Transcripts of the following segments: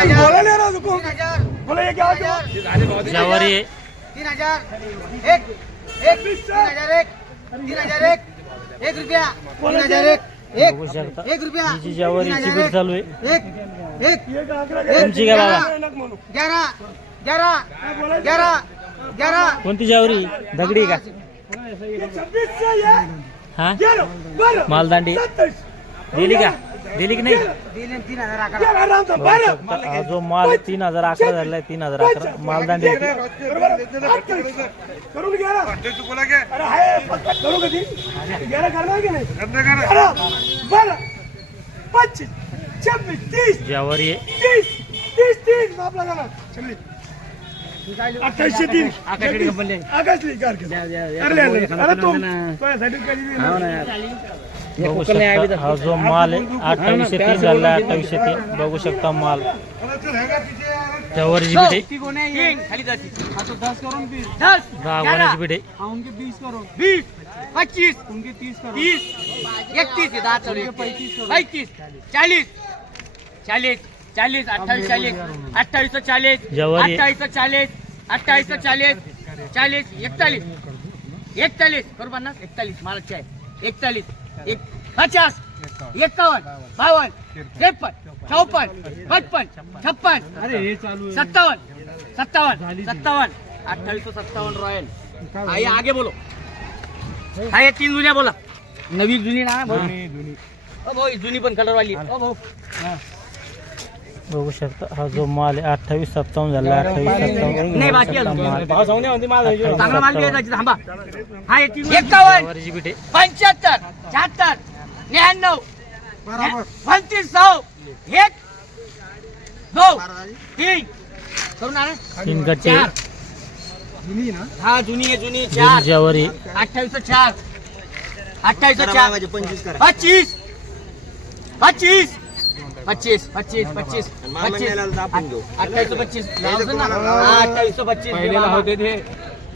बोला नहीं रहा रुको बोला ये क्या जवारी 3000 एक 3001 3001 1 रुपया 3001 बघू शकता 1 रुपया हिची जवारीची बीट चालू आहे. एक तुमची काय बाबा 11 11 11 11 कोणती जवारी दगडी का 26 से ये हा 11 12 मालदांडी 27 दिली का दिली की नाही दिले 3000 आकडा 11 राम था बघू 12 शकता हा जो माल 3011 झालेला आहे 3011 मालदांडी करून गेला अरे हाय पक्का करू कधी 11 करणार की नाही 11 12 25 26 30 जवारी आहे. 30 माप लगाना 28 आकाश लिखा के अरे तुम सर्टिफिकेट बघू शकता हा जो माल आहे 2803 झाला आहे 2803 बघू शकता माल जवारीची बीट आहे. खाली जाती हां तो 10 करो 20 दहा गोण्याची बीट आहे. उनके 20 करो 20 25 उनके 30 करो 30 31 10 करो 35 40 40 40 28 40 28 40 जवारी 28 40 28 40 40 41 41 करो 50 41 मालक चाय 41 50 51 52 53 54 55 56 अरे हे चालू है 57 2857 रॉयल आइए आगे बोलो आइए 3 जुनिया बोला नवी जुनी ना भाऊ ओ भाऊ जुनी पण कलर वाली ओ भाऊ बघू शकता हा जो माल आहे 2857 झाला आहे 2857 नाही बाकी अजून माल भाव जाऊन होती माल चांगला माल घ्यायचा थांबा हा 51 जवारीची बीट आहे. 75 76 99 बराबर 3500 1 2 3 करू ना तीन गट्टे जुनी ना हा जुनी आहे जुनी जुनी 4 जवारी 2804 2804 25 करा 25 25 25 25 25 2825 2825 पहिलेला होते ते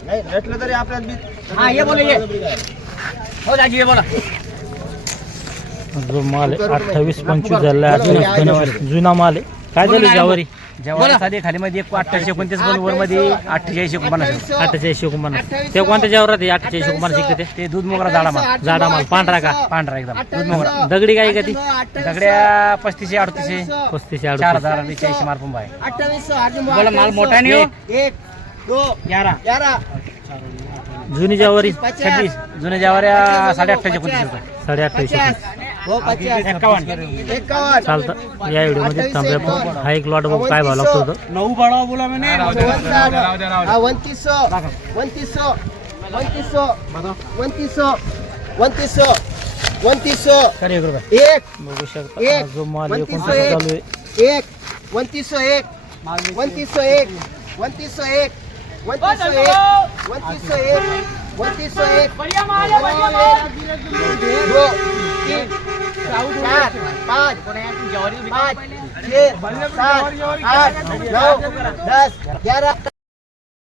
नाही भेटलं तरी आपल्याला हां ये बोला ये हो दाजी ये बोला जो माल आहे 2825 झाला आहे जुना माल आहे. काय झालं जवारी जवारी साधे खाली मध्ये 2829 पण वर मध्ये 2849 2849 ते कोणत्या जवारात आहे 2849 शिकते ते दूध मोगरा जाडा माल जाडा माल पांढरा का पांढरा एकदम दूध मोगरा दगडी काय का ती दगड्या 35 38 35 4000 40 माल पंप आहे बोला माल मोठा नाही हो 1 2 11 जुनी जवारी 26 जुने जवाऱ्या 2829 रुपये 2850 चालतं या व्हिडिओ मध्ये थांबूया आपण. हा एक लॉट बघू काय भाव लागतो तो 9 बडावा बोला मैंने 2900 करे एक रुपये एक बघू शकता हा जो माल 29 चालू आहे 2901 2901 2901 बढ़िया माल है बढ़िया माल 2 3 4 5 6 7 8 9 10 11